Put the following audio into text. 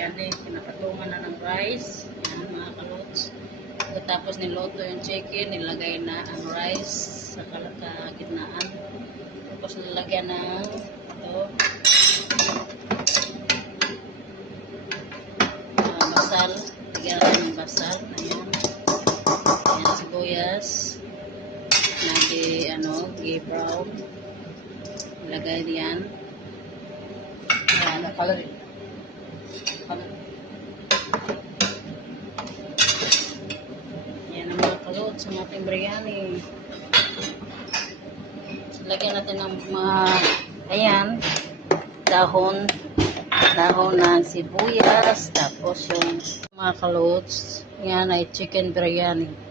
biryani. Pinapatungan na ng rice. Yan mga kalots. Tapos niluto yung chicken, nilagay na ang rice sa kalagitnaan. Tapos nilagyan ng ito. Basal. Lagyan natin ng basal. Ayan. Ayan, sibuyas. Brown. Ilagay diyan. Ayan, color. Ayan ang mga kalot sa ating biryani. Lagyan natin ng mga, ayan, dahon ng sibuyas. Tapos yung mga kalots, yan ay chicken biryani.